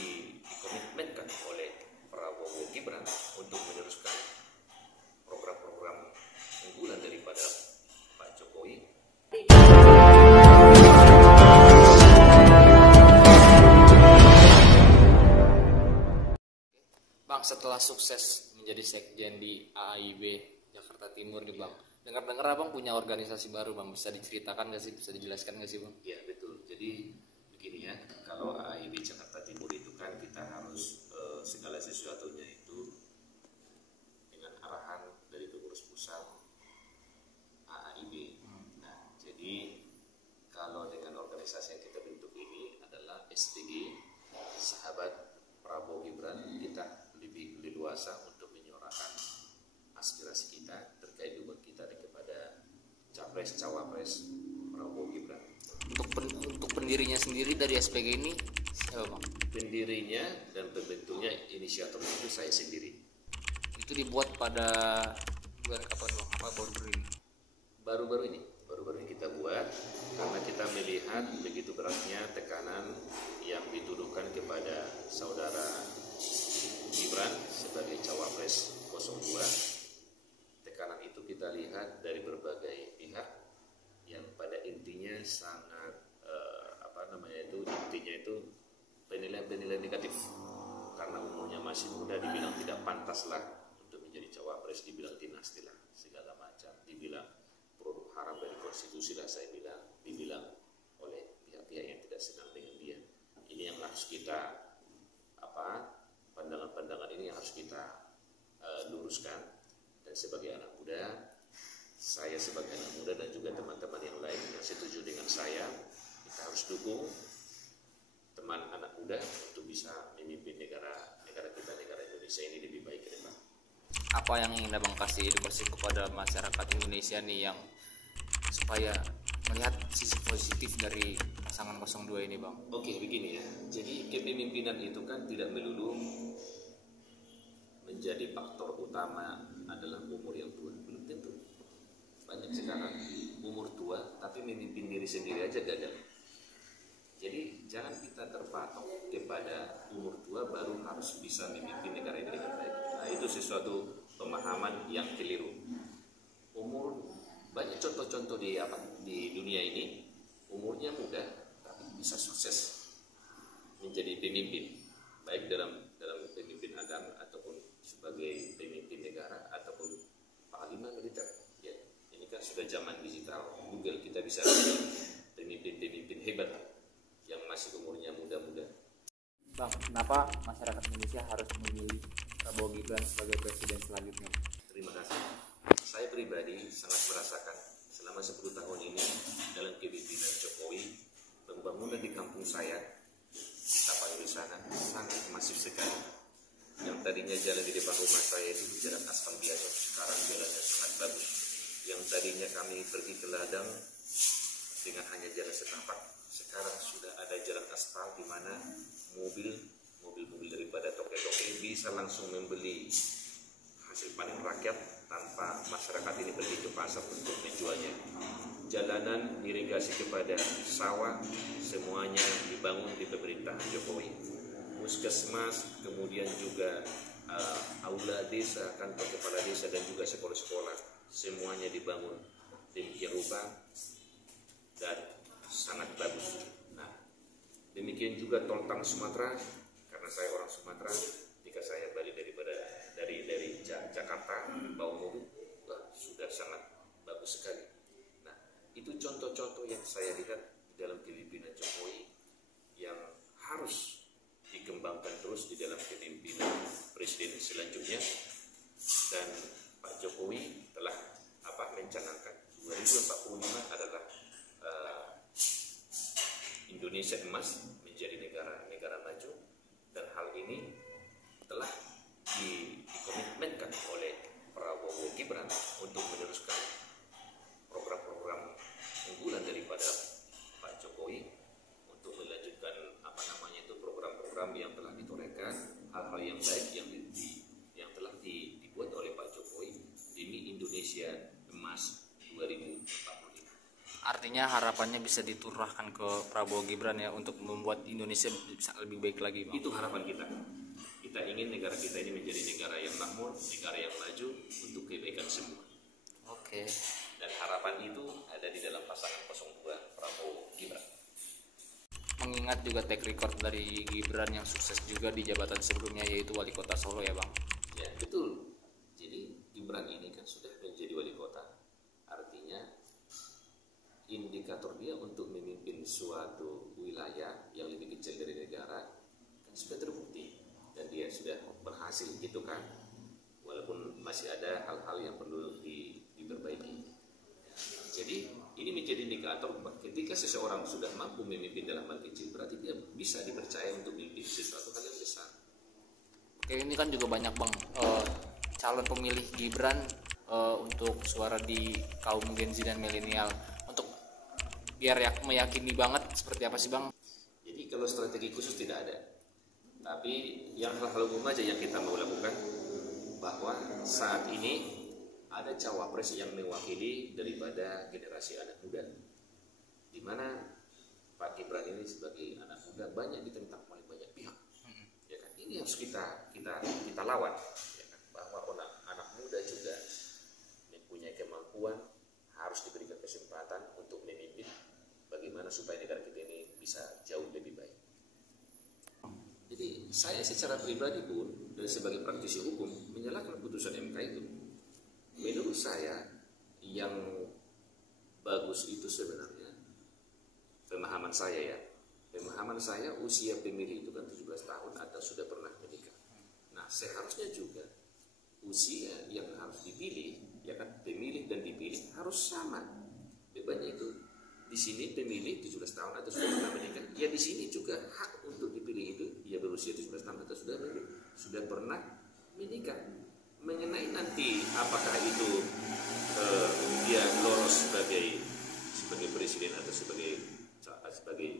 dikomitmenkan oleh Prabowo Gibran untuk meneruskan program-program unggulan daripada Pak Jokowi. Bang, setelah sukses menjadi sekjen di AAIB Jakarta Timur nih Bang, dengar-dengar Abang punya organisasi baru Bang, bisa diceritakan nggak sih, bisa dijelaskan nggak sih Bang? Ya betul, jadi begini ya, kalau AAIB Jakarta Timur itu kan kita harus segala sesuatunya itu dengan arahan dari pengurus pusat AAIB. Nah, jadi kalau dengan organisasi yang kita bentuk ini adalah STG, Sahabat Prabowo Gibran, kita lebih leluasa untuk menyuarakan aspirasi kita terkait dukungan kita kepada capres cawapres Prabowo Gibran. Untuk pendirinya sendiri dari SPG ini siapa Bang? Pendirinya dan pembentuknya, inisiator itu saya sendiri. Itu dibuat pada bulan kapan Bang? Apa baru ini? Baru-baru ini kita buat karena kita melihat begitu beratnya tekanan yang dituduhkan kepada saudara Gibran sebagai cawapres 02. Tekanan itu kita lihat dari berbagai pihak yang pada intinya sangat intinya itu penilaian negatif karena umurnya masih muda, dibilang tidak pantas lah untuk menjadi cawapres, dibilang dinasti lah, segala macam, dibilang produk haram dari konstitusi lah, saya bilang, dibilang oleh pihak-pihak yang tidak senang dengan dia. Ini yang harus kita pandangan-pandangan ini yang harus kita luruskan. Dan sebagai anak muda, saya sebagai anak muda dan juga teman-teman yang lain yang setuju dengan saya, kita harus dukung teman anak muda untuk bisa memimpin negara kita, negara Indonesia ini lebih baik ke depan. Apa yang ingin Abang kasih edukasi kepada masyarakat Indonesia nih yang supaya melihat sisi positif dari pasangan 02 ini Bang? Oke, begini ya. Jadi kepemimpinan itu kan tidak melulu menjadi faktor utama adalah umur yang tua, belum tentu. Banyak sekarang umur tua tapi memimpin diri sendiri aja gagal. Jadi jangan kita terpatok kepada umur tua baru harus bisa memimpin negara ini dengan baik. Nah, itu sesuatu pemahaman yang keliru. Banyak contoh-contoh di dunia ini umurnya muda tapi bisa sukses menjadi pemimpin, baik dalam pemimpin agama ataupun sebagai pemimpin negara ataupun panglima militer. Ya, ini kan sudah zaman digital. Google kita bisa lihat pemimpin-pemimpin hebat yang masih umurnya muda-muda. Bang, kenapa masyarakat Indonesia harus memilih Prabowo Gibran sebagai presiden selanjutnya? Terima kasih. Saya pribadi sangat merasakan selama 10 tahun ini dalam kepemimpinan Jokowi, pembangunan di kampung saya, Tapanuli di sana sangat masif sekali. Yang tadinya jalan di depan rumah saya itu jalan aspal biasa, sekarang jalannya sangat bagus. Yang tadinya kami pergi ke ladang dengan hanya jalan setapak, sekarang sudah ada jalan aspal di mana mobil daripada toke-toke bisa langsung membeli hasil panen rakyat tanpa masyarakat ini pergi ke pasar untuk menjualnya. Jalanan irigasi kepada sawah semuanya dibangun di pemerintahan Jokowi. Puskesmas, kemudian juga aula desa, kantor kepala desa dan juga sekolah-sekolah semuanya dibangun demikian rupa dan sangat bagus. Nah, demikian juga tol Trans Sumatera, karena saya orang Sumatera, ketika saya balik dari Jakarta bawa mobil, sudah sangat bagus sekali. Nah, itu contoh-contoh yang saya lihat di dalam kepemimpinan Jokowi yang harus dikembangkan terus di dalam kepemimpinan presiden selanjutnya. Dan Pak Jokowi telah mencanangkan 2045 adalah Indonesia emas menjadi negara maju, dan hal ini telah dikomitmenkan oleh Prabowo Gibran untuk meneruskan program-program unggulan daripada Pak Jokowi untuk melanjutkan program-program yang telah ditorehkan, hal-hal yang baik yang telah dibuat oleh Pak Jokowi demi Indonesia emas 2045. Artinya artinya harapannya bisa diturahkan ke Prabowo Gibran ya untuk membuat Indonesia bisa lebih baik lagi Bang. Itu harapan kita. Kita ingin negara kita ini menjadi negara yang makmur, negara yang maju untuk kebaikan semua. Oke. Dan harapan itu ada di dalam pasangan 02 Prabowo Gibran. Mengingat juga track record dari Gibran yang sukses juga di jabatan sebelumnya yaitu wali kota Solo ya Bang. Ya betul. Jadi Gibran ini kan sudah menjadi wali kota. Artinya indikator dia untuk memimpin suatu wilayah yang lebih kecil dari negara kan sudah terbukti dan dia sudah berhasil gitu kan. Walaupun masih ada hal-hal yang perlu diperbaiki. Jadi ini menjadi indikator ketika seseorang sudah mampu memimpin dalam hal kecil, berarti dia bisa dipercaya untuk memimpin sesuatu hal yang besar. Oke, ini kan juga banyak Bang calon pemilih Gibran untuk suara di kaum Gen Z dan milenial. Untuk biar meyakini banget seperti apa sih Bang? Jadi kalau strategi khusus tidak ada. Tapi yang hal-hal umum aja yang kita mau lakukan, bahwa saat ini ada cawapres yang mewakili daripada generasi anak muda, di mana Pak Gibran ini sebagai anak muda banyak ditentang oleh banyak pihak. Ya kan? Ini harus kita lawan, ya kan? Bahwa anak muda juga mempunyai kemampuan, harus diberikan kesempatan untuk memimpin bagaimana supaya negara kita ini bisa jauh lebih baik. Jadi saya secara pribadi pun dan sebagai praktisi hukum menyalahkan putusan MK itu. Menurut saya yang bagus itu sebenarnya pemahaman saya usia pemilih itu kan 17 tahun atau sudah pernah menikah. Nah seharusnya juga usia yang harus dipilih, ya kan, pemilih dan dipilih harus sama. Bebannya itu di sini pemilih 17 tahun atau sudah pernah menikah, ya di sini juga hak untuk dipilih itu dia berusia 17 tahun atau sudah pernah menikah. Mengenai nanti apakah itu dia lolos sebagai presiden atau sebagai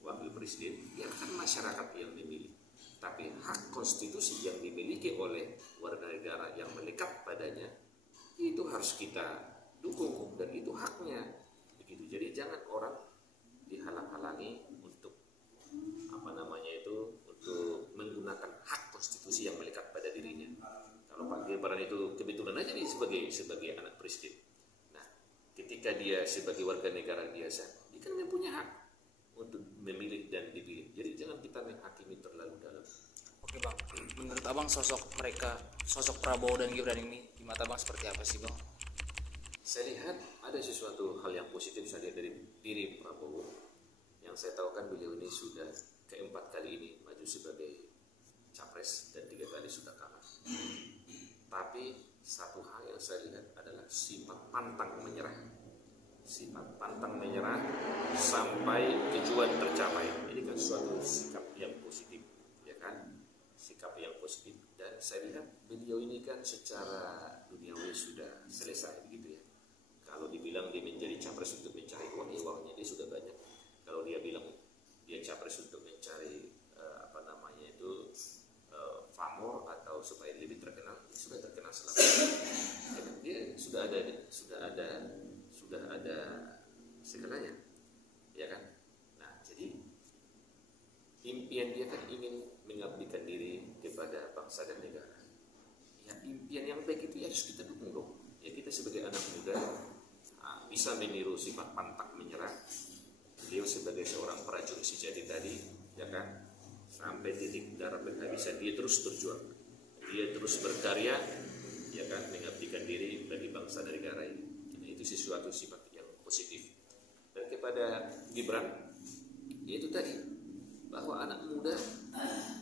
wakil presiden, ya kan masyarakat yang memilih. Tapi hak konstitusi yang dimiliki oleh warga negara yang melekat padanya itu harus kita dukung dan itu haknya. Begitu. Jadi jangan orang dihalang-halangi untuk untuk menggunakan hak konstitusi yang melekat pada dirinya. Kalau Pak Gibran itu kebetulan aja nih sebagai anak presiden. Nah, ketika dia sebagai warga negara biasa, dia kan mempunyai hak untuk memilih dan dipilih. Jadi jangan kita menghakimi terlalu dalam. Oke Bang, menurut Abang sosok Prabowo dan Gibran ini di mata Bang seperti apa sih Bang? Saya lihat ada sesuatu hal yang positif saya lihat dari diri Prabowo. Yang saya tahu kan beliau ini sudah keempat kali ini maju sebagai capres dan 3 kali sudah kalah. Tapi satu hal yang saya lihat adalah sifat pantang menyerah. Sifat pantang menyerah sampai tujuan tercapai. Ini kan suatu sikap yang positif, ya kan? Sikap yang positif. Dan saya lihat beliau ini kan secara duniawi sudah selesai begitu ya. Kalau dibilang dia menjadi capres untuk mencari uang, uangnya dia sudah banyak. Kalau dia bilang dia capres untuk mencari pamor atau supaya lebih terkenal, dia sudah terkenal selama ini. Dia sudah ada segalanya, ya kan? Nah, jadi impian dia kan ingin mengabdikan diri kepada bangsa dan negara. Ya, impian yang baik itu ya harus kita dukung dong. Ya kita sebagai anak muda bisa meniru sifat pantang menyerah. Beliau sebagai seorang prajurit sejati tadi, ya kan? Sampai titik darah penghabisan dia terus berjuang, dia terus berkarya, ya kan, mengabdikan diri bagi bangsa dan negara ini. Nah, itu sesuatu sifat yang positif. Dan kepada Gibran, yaitu tadi bahwa anak muda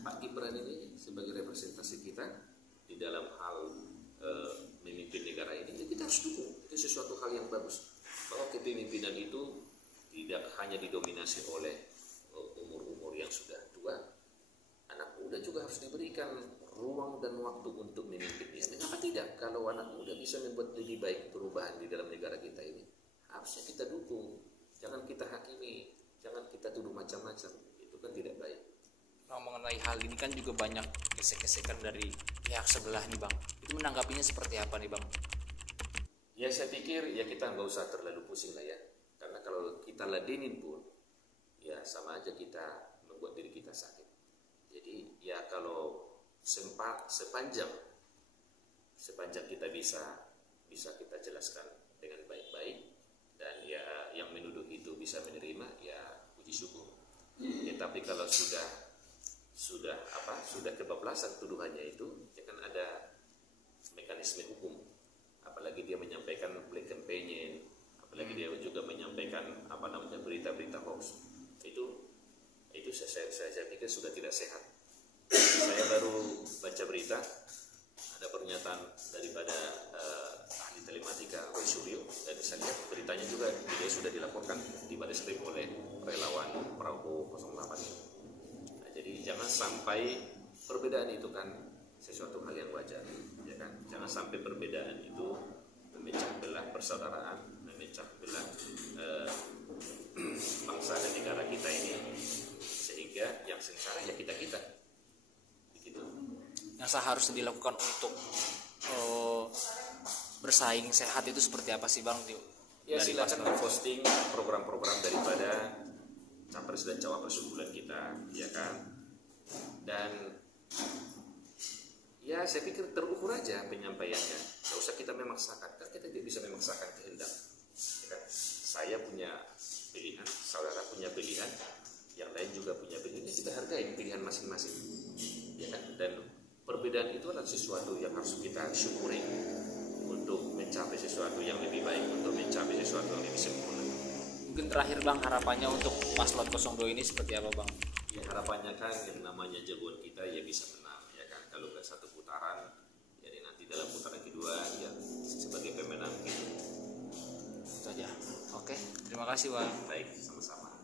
Pak Gibran ini sebagai representasi kita di dalam hal memimpin negara ini, ya kita harus dukung. Itu sesuatu hal yang bagus. Bahwa kepemimpinan itu tidak hanya didominasi oleh umur-umur yang sudah tua. Anak muda juga harus diberikan ruang dan waktu untuk memimpinnya. Mengapa tidak? Kalau anak muda bisa membuat lebih baik perubahan di dalam negara kita ini, harusnya kita dukung. Jangan kita hakimi, jangan kita tuduh macam-macam. Itu kan tidak baik. Nah, mengenai hal ini kan juga banyak gesek-gesekan dari pihak sebelah nih Bang. Itu menanggapinya seperti apa nih Bang? Ya saya pikir ya kita nggak usah terlalu pusing lah ya. Karena kalau kita ladenin pun, ya sama aja kita membuat diri kita sakit. Jadi ya kalau sepanjang kita bisa kita jelaskan dengan baik-baik, dan ya yang menuduh itu bisa menerima, ya puji syukur. Ya tapi kalau sudah kebablasan tuduhannya itu, ya kan ada mekanisme hukum. Apalagi dia menyampaikan black campaign, apalagi dia juga menyampaikan berita-berita hoax. Itu saya pikir sudah tidak sehat. Saya baru baca berita, ada pernyataan daripada ahli telematika Roy Suryo, dan saya lihat beritanya juga dia sudah dilaporkan di Barreskrim oleh relawan Prabowo 08. Nah, jadi jangan sampai perbedaan itu kan sesuatu hal yang wajar, ya kan? Jangan sampai perbedaan itu memecah belah persaudaraan, memecah belah bangsa dan negara kita ini, sehingga yang sengsara ya kita begitu. Yang seharusnya dilakukan untuk bersaing sehat itu seperti apa sih Bang? Ya silakan memposting program-program daripada capres dan cawapres unggulan kita, ya kan? Dan ya saya pikir terukur aja penyampaiannya, nggak usah kita memaksakan, kan kita tidak bisa memaksakan kehendak, ya kan? Saya punya pilihan, saudara punya pilihan, yang lain juga punya pilihan, kita hargai pilihan masing-masing, ya kan? Dan perbedaan itu adalah sesuatu yang harus kita syukuri untuk mencapai sesuatu yang lebih baik, untuk mencapai sesuatu yang lebih sempurna. Mungkin terakhir Bang, harapannya untuk paslon 02 ini seperti apa Bang? Ya harapannya kan yang namanya jagoan kita ya bisa menang, ya kan? Kalau nggak satu putaran, jadi nanti dalam putaran kedua ya sebagai pemenang gitu. Itu aja. Oke, terima kasih Bang. Baik, sama-sama.